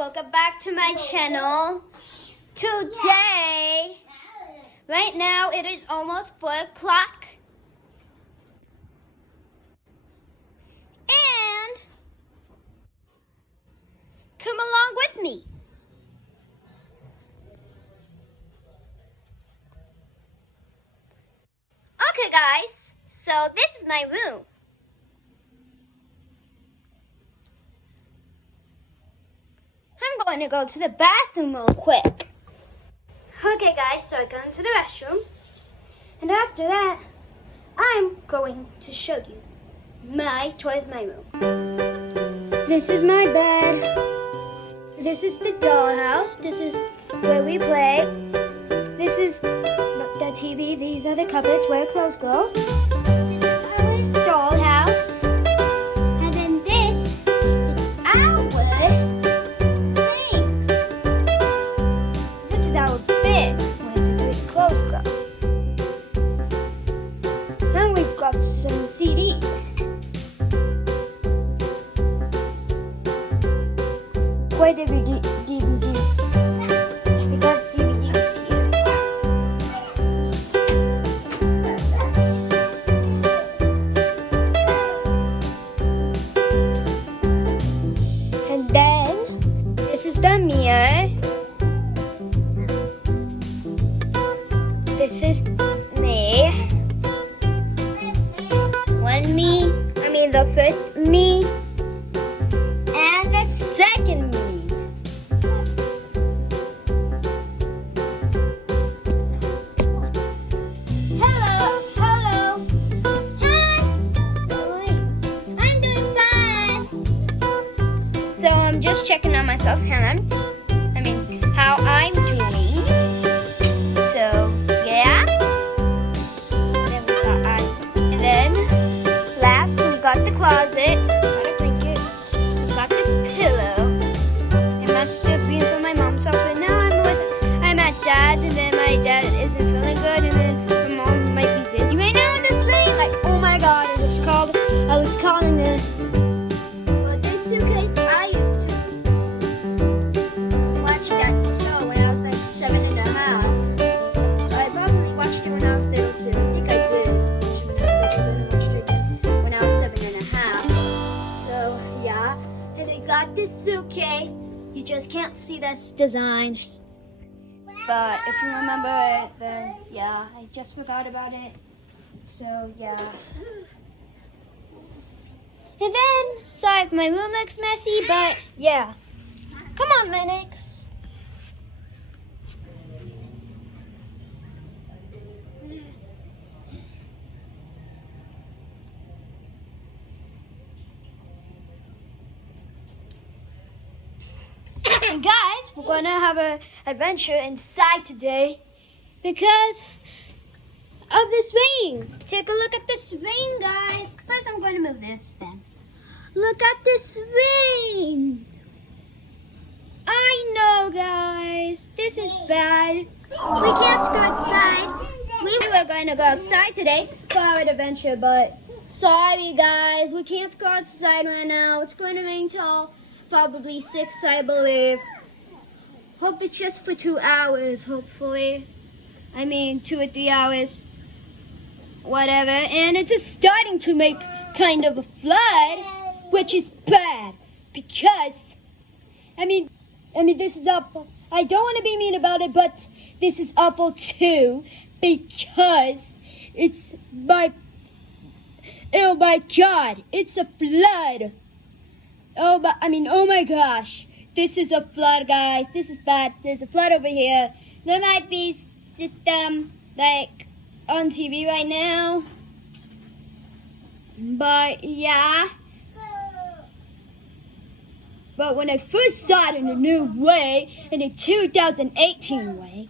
welcome back to my channel. Today, right now it is almost 4 o'clock. And come along with me. Okay guys, so this is my room. I'm going to go to the bathroom real quick. Okay guys, so I go into the restroom. And after that, I'm going to show you my toy of my room. This is my bed. This is the dollhouse. This is where we play. This is the TV. These are the cupboards where clothes go. Dollhouse. And then this is our thing. This is our bed where the clothes go. And we've got some CDs. Quite a few DVDs. We got DVDs here. And then this is the mirror. This is me. The first me and the second me. Hello. Hi. I'm doing fine. So I'm just checking on myself, how I'm doing. So yeah. And then last we got the closet. Got a blanket. We got this pillow. And that's the green from my mom's house. But now I'm at dad's, and then my dad isn't feeling good, and then my mom might be busy right now with this thing. Like, oh my god, I was calling it. Well, this suitcase I used to watch that show when I was like 7.5. I probably watched it when I was little too. I think I did. And I got this suitcase. You just can't see this design. But if you remember it, then yeah, I just forgot about it. So yeah. And then, sorry if my room looks messy, but yeah. Come on, Lennox. And guys, we're going to have an adventure inside today because of the swing. Take a look at the swing, guys. First, I'm going to move this then. Look at the swing. I know, guys. This is bad. We can't go outside. We were going to go outside today for our adventure, but sorry, guys. We can't go outside right now. It's going to rain till probably 6, I believe. Hope it's just for 2 hours, hopefully. 2 or 3 hours. Whatever. And it's just starting to make kind of a flood, which is bad. Because, this is awful. I don't want to be mean about it, but this is awful too. Because it's oh my god, it's a flood. Oh my gosh. This is a flood, guys. This is bad. There's a flood over here. There might be system, on TV right now. But, yeah. But when I first saw it in a new way, in a 2018 way,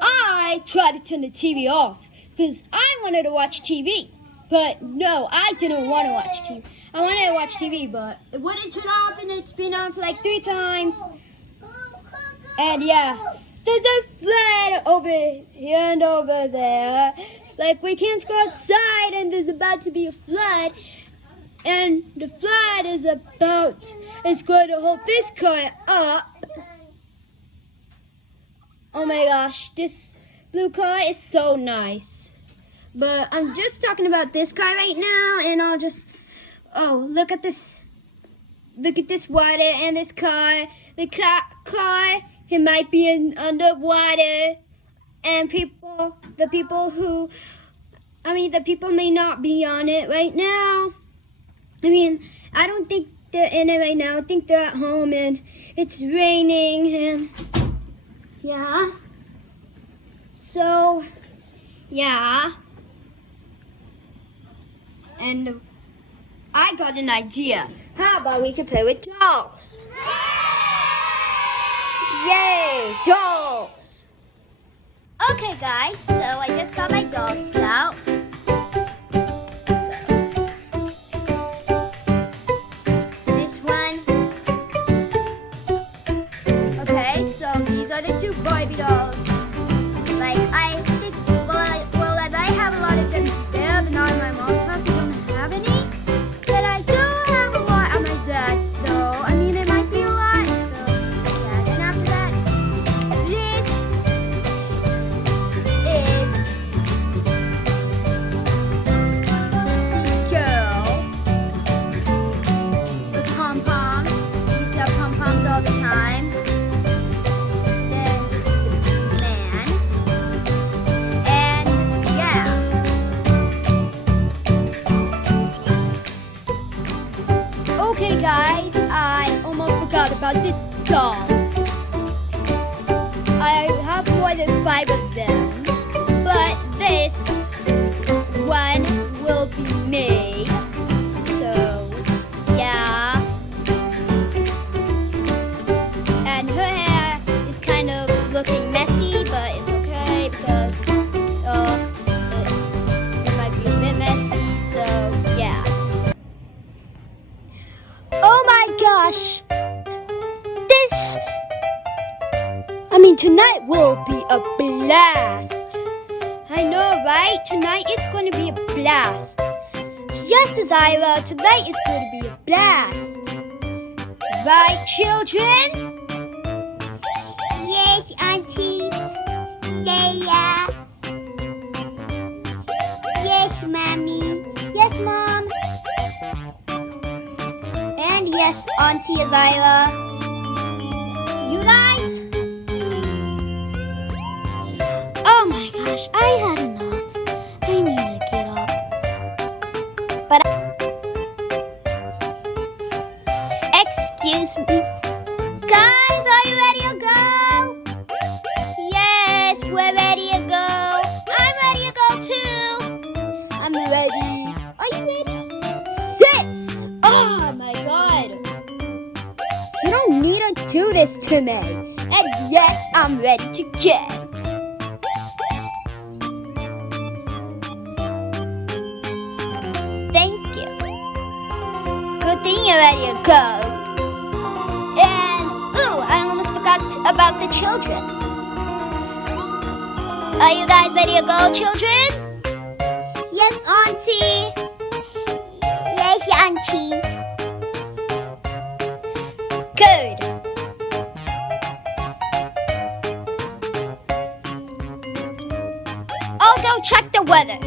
I tried to turn the TV off. Because I wanted to watch TV. But, no, I didn't want to watch TV. I wanted to watch TV, but it wouldn't turn off, and it's been on for like 3 times. And yeah, there's a flood over here and over there. We can't go outside, and there's about to be a flood. And the flood is going to hold this car up. Oh my gosh, this blue car is so nice. But I'm just talking about this car right now, and I'll just, look at this. Look at this water and this car. The car, it might be underwater, and the people may not be on it right now. I don't think they're in it right now. I think they're at home, and it's raining, and yeah. So, yeah. And I got an idea. How about we could play with dolls? Yay, dolls! Okay guys, so I just got my dolls out. This one. Okay, so these are the two Barbie dolls. Like I think, I have a lot of them there, but not in my mom's house. I don't have any. But I do have a lot at my dad's though. It might be a lot. So yeah, then after that, this is the girl with pom-pom. We used to have pom-poms all the time. Then this is the man. And yeah. Okay guys, I almost forgot about this doll. I have more than 5 of them, but this one will be me. So, yeah. And her hair is kind of looking messy, but it's okay because it might be a bit messy, so yeah. Oh my gosh! Tonight will be a blast. I know, right? Tonight it's going to be a blast. Yes, Azira, tonight is going to be a blast. Right, children? Yes, Auntie Leia. Yes, Mommy. Yes, Mom. And yes, Auntie Azira. You guys? Oh my gosh, I had enough. I need to get up. But excuse me. Guys, are you ready to go? Yes, we're ready to go. I'm ready to go too. I'm ready. Are you ready? 6! Oh my god. You don't need to do this to me. And yes, I'm ready to go. Thank you. Good thing you're ready to go. And, I almost forgot about the children. Are you guys ready to go, children? Yes, Auntie. Yes, Auntie. Good. I'll go check the weather.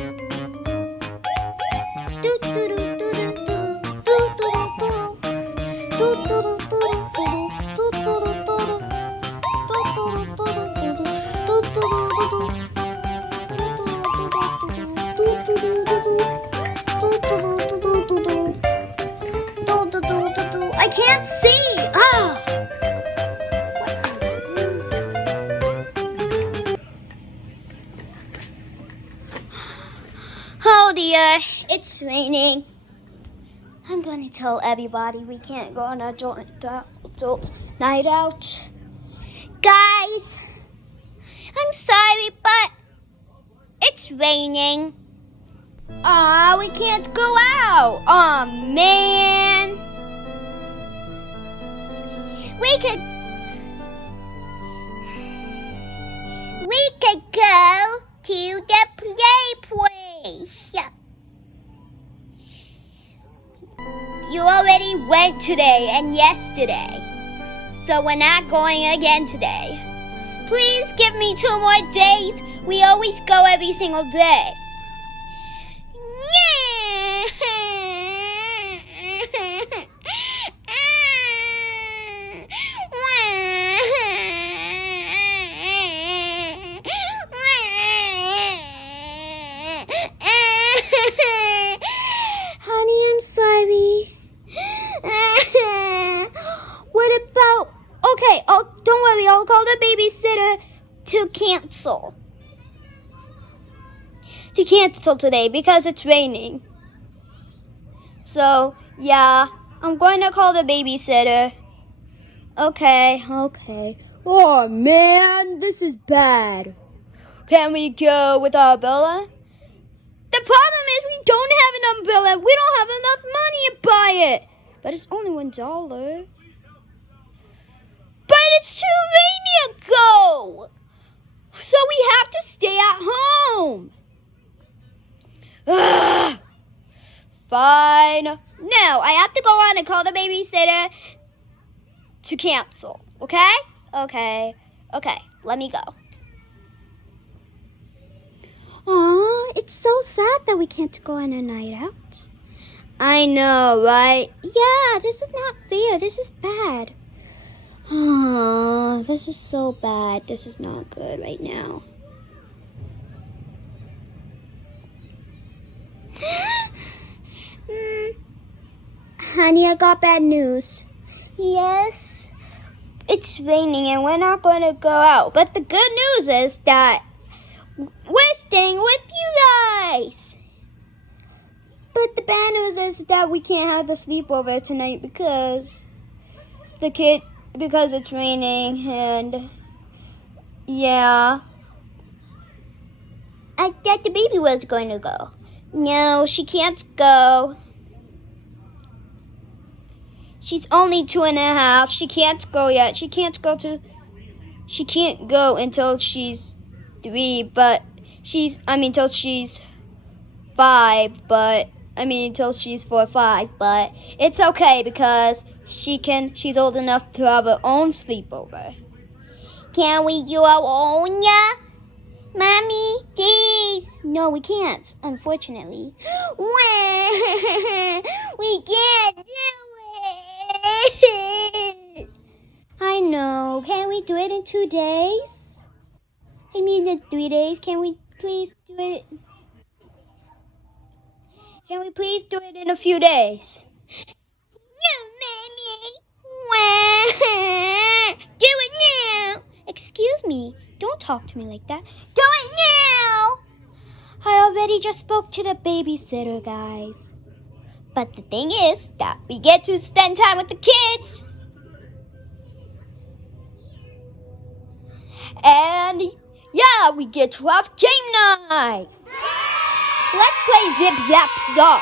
I can't see. Oh dear, it's raining. I'm going to tell everybody we can't go on a adult night out. Guys, I'm sorry, but it's raining. Aw, we can't go out. Aw, man. We could go to the play place. You already went today and yesterday, so we're not going again today. Please give me 2 more days. We always go every single day. Honey, I'm sorry. What about... Okay, don't worry. I'll call the babysitter to cancel. To cancel today because it's raining. So, yeah, I'm going to call the babysitter. Okay. Oh, man, this is bad. Can we go with our umbrella? The problem is we don't have an umbrella. We don't have enough money to buy it. But it's only $1. But it's too rainy to go. So we have to stay at home. Ugh. Fine. No, I have to go on and call the babysitter to cancel. Okay? Okay. Let me go. Aw, it's so sad that we can't go on a night out. I know, right? Yeah, this is not fair. This is bad. Aw, this is so bad. This is not good right now. Honey, I got bad news. Yes, it's raining and we're not going to go out. But the good news is that we're staying with you guys. But the bad news is that we can't have the sleepover tonight because it's raining and yeah. I thought the baby was going to go. No, she can't go. She's only 2.5. She can't go yet. She can't go until she's 3, but until she's 5, but until she's 4 or 5, but it's okay because she's old enough to have her own sleepover. Can we do our own, yeah? Mommy, please. No, we can't, unfortunately. We can't do it. I know. Can we do it in 2 days? In 3 days. Can we please do it? Can we please do it in a few days? No, Mommy. Do it now. Excuse me. Don't talk to me like that. Do it now. I already just spoke to the babysitter, guys. But the thing is that we get to spend time with the kids. And yeah, we get to have game night. Let's play Zip Zap Zop.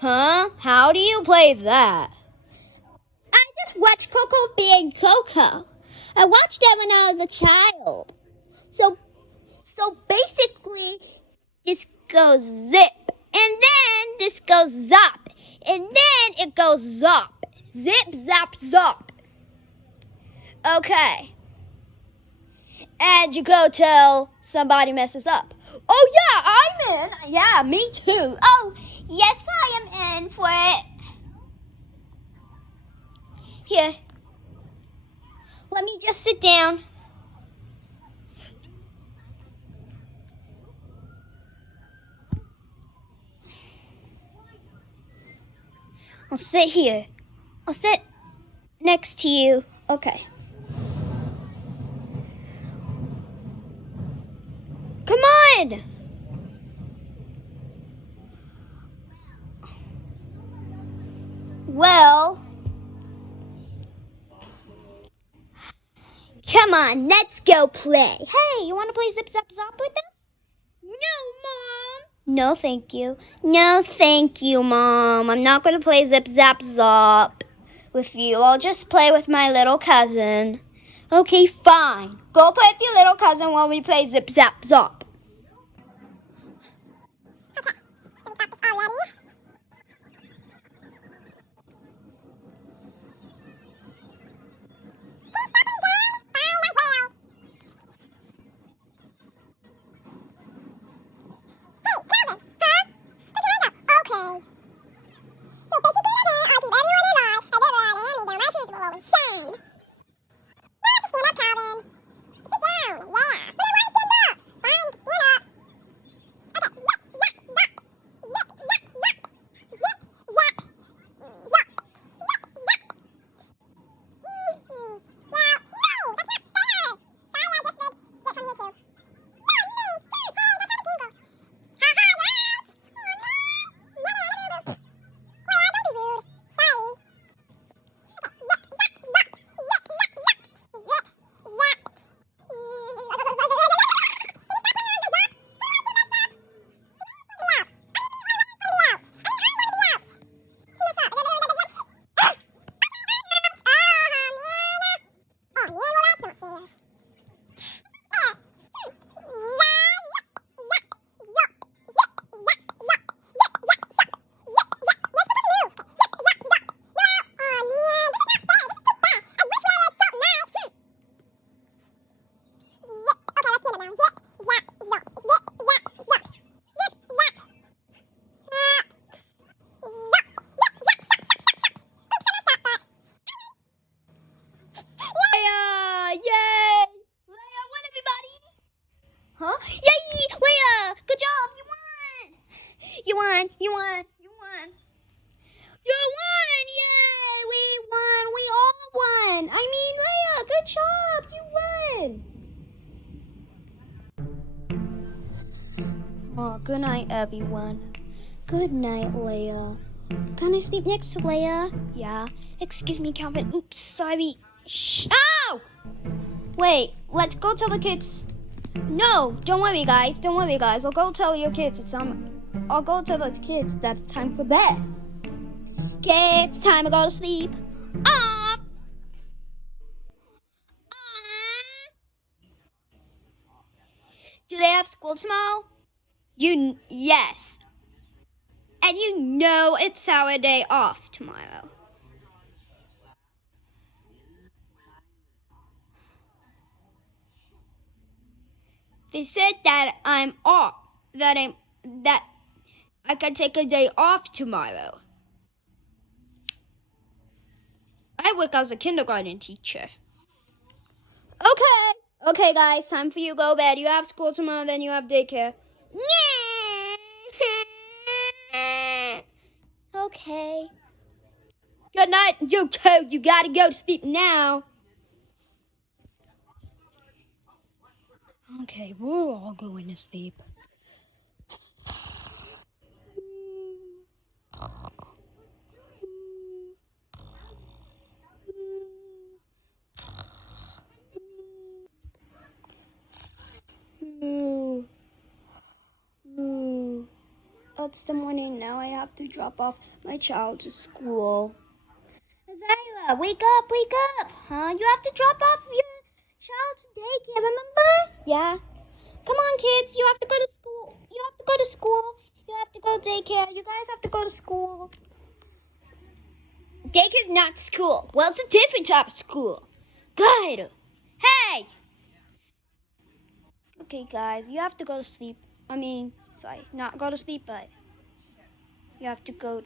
Huh? How do you play that? I just watched Coco being Coco. I watched that when I was a child. So basically, this goes zip, and then this goes zop, and then it goes zop. Zip, zap, zop. Okay. And you go till somebody messes up. Oh, yeah, I'm in. Yeah, me too. Oh, yes, I am in for it. Here. Let me just sit down. I'll sit here. I'll sit next to you. Okay. Come on! Well, come on, let's go play. Hey, you want to play Zip Zap Zop with us? No, Mom. No, thank you. No, thank you, Mom. I'm not going to play Zip Zap Zop with you. I'll just play with my little cousin. Okay, fine. Go play with your little cousin while we play Zip Zap Zop. really shine. You have to stand up, Calvin. Sit down. Yeah. But I want to stand up. Fine, stand up. Okay. Zip, zap, zap. Zip, zap, zap. Zip, zap. Zap. Zip, zap. Yeah. No, that's not fair. Sorry, I just did get from YouTube. No, me. Hey, that's how the game goes. Ha ha, you're out. Oh, man. No, no, no, no, no. Well, don't be rude. Sorry. Leia! Yay! Leia won, everybody! Huh? Yay! Leia! Good job! You won! You won! You won! You won! You won! Yay! We won! We all won! I mean, Leia, good job! You won! Oh, good night, everyone. Good night, Leia. Can I sleep next to Leia? Yeah. Excuse me, Calvin. Oops, sorry. Shh. Ow! Wait, let's go tell the kids. No, don't worry, guys. Don't worry, guys. I'll go tell your kids I'll go tell the kids that it's time for bed. Okay, it's time to go to sleep. Ah! Do they have school tomorrow? Yes. And you know it's our day off tomorrow. They said that I'm off. That I can take a day off tomorrow. I work as a kindergarten teacher. Okay, guys, time for you to go to bed. You have school tomorrow, then you have daycare. Yeah. Okay. Good night, you two. You gotta go to sleep now. Okay, we're all going to sleep. It's the morning now. I have to drop off my child to school. Zyla, wake up, wake up. Huh? You have to drop off your child to daycare, remember? Yeah. Come on, kids. You have to go to school. You have to go to school. You have to go to daycare. You guys have to go to school. Daycare's not school. Well, it's a different type of school. Good. Hey! Okay, guys, you have to go to sleep. Sorry, not go to sleep, but you have to go.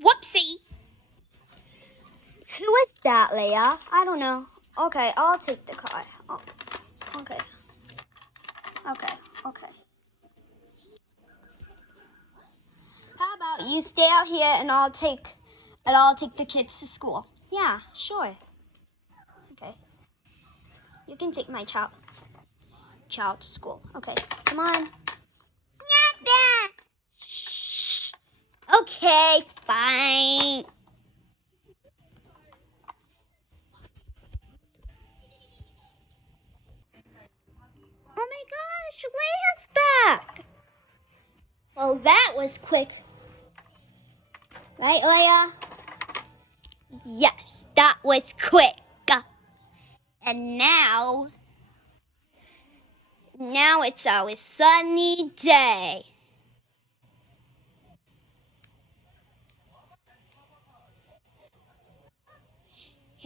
Whoopsie! Who is that, Leia? I don't know. Okay, I'll take the car. Oh, okay. How about you stay out here and I'll take the kids to school? Yeah, sure. Okay. You can take my child to school. Okay, come on. Okay, fine. Oh my gosh, Leia's back. Well, that was quick. Right, Leia? Yes, that was quick. And now it's our sunny day.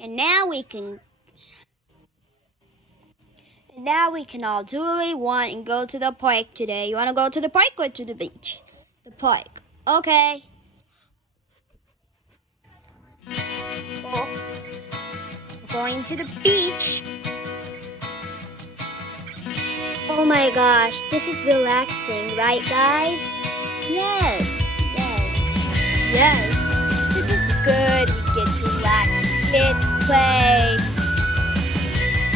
And And now we can all do what we want and go to the park today. You want to go to the park or to the beach? The park. Okay. Well, we're going to the beach. Oh my gosh, this is relaxing, right guys? Yes, yes, yes. This is good. We get to relax. Kids play.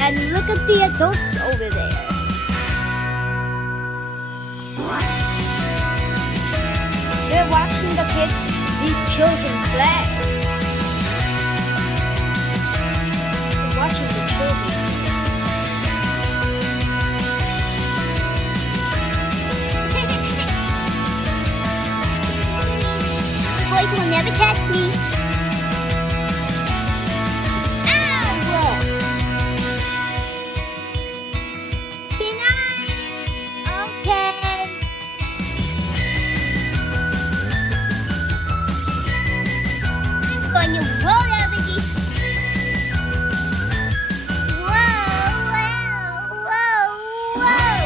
And look at the adults over there. They're watching the children play. They're watching the children. Boys will never catch me. Ow! Be nice. Okay. I'm going to roll over this. Whoa, whoa, whoa, whoa.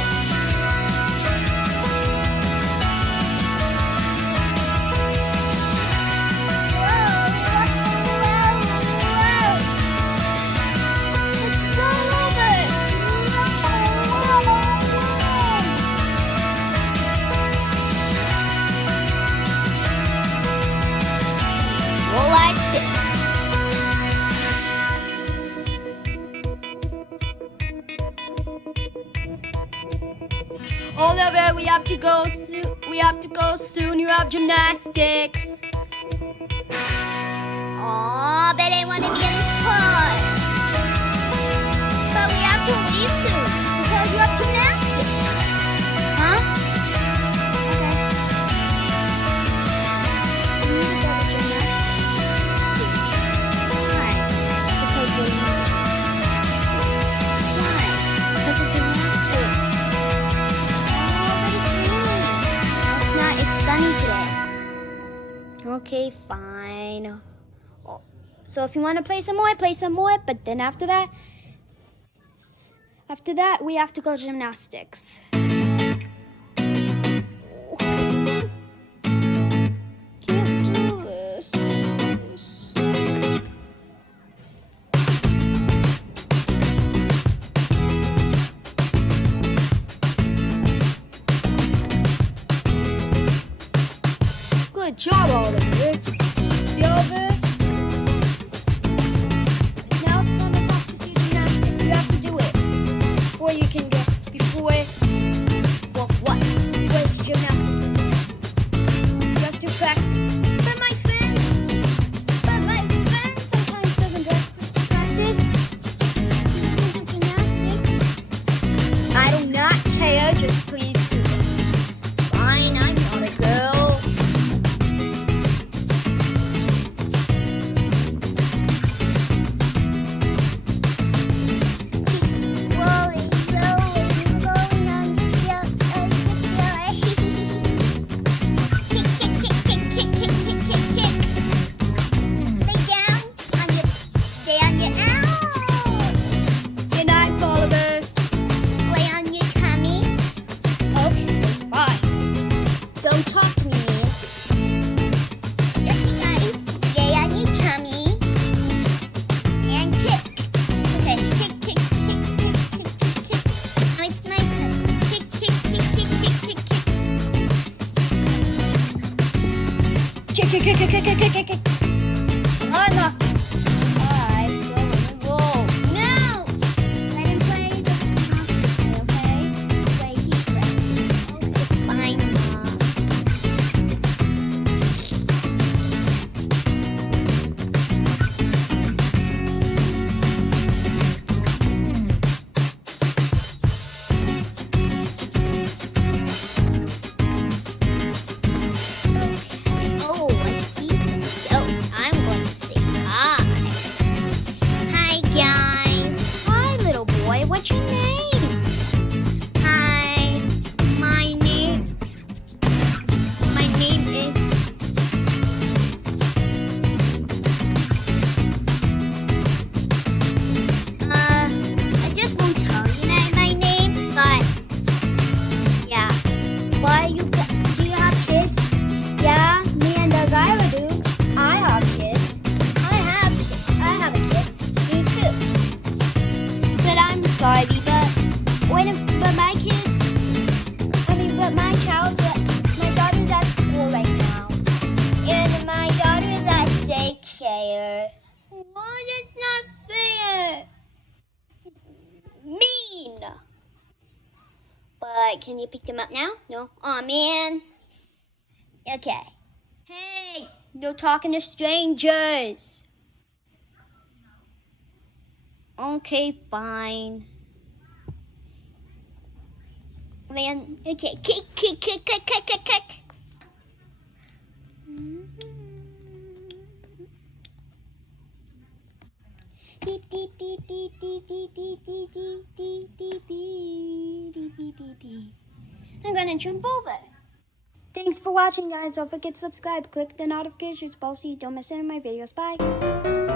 Oliver, we have to go soon. We have to go soon. You have gymnastics. Aw, but I want to be in this part. But we have to leave soon because you have gymnastics. Huh? Okay. We need to go to gymnastics soon. Why? Because we're not. Why? Because of gymnastics. It's sunny today. Okay, fine. Oh, so if you want to play some more, play some more. But then after that, we have to go to gymnastics. Can't do this. Good job, Oliver. Silver. Now it's time to practice your gymnastics. You have to do it before you can get before. Well, what? Before it's gymnastics. You have to practice. But my friend sometimes doesn't practice. Do gymnastics. I do not care. Just please do it. Fine, I'm not a girl. Kick. Oh, no. I'm going to roll. No! Let him play the gymnastics, okay? The way he plays. Okay, fine, Mom. Oh, I see. Oh. Alright, can you pick them up now? No? Aw, man. Okay. Hey, no talking to strangers. Okay, fine. Then, okay, kick. I'm gonna jump over. Thanks for watching, guys. Don't forget to subscribe. Click the notifications bell so you don't miss any of my videos. Bye.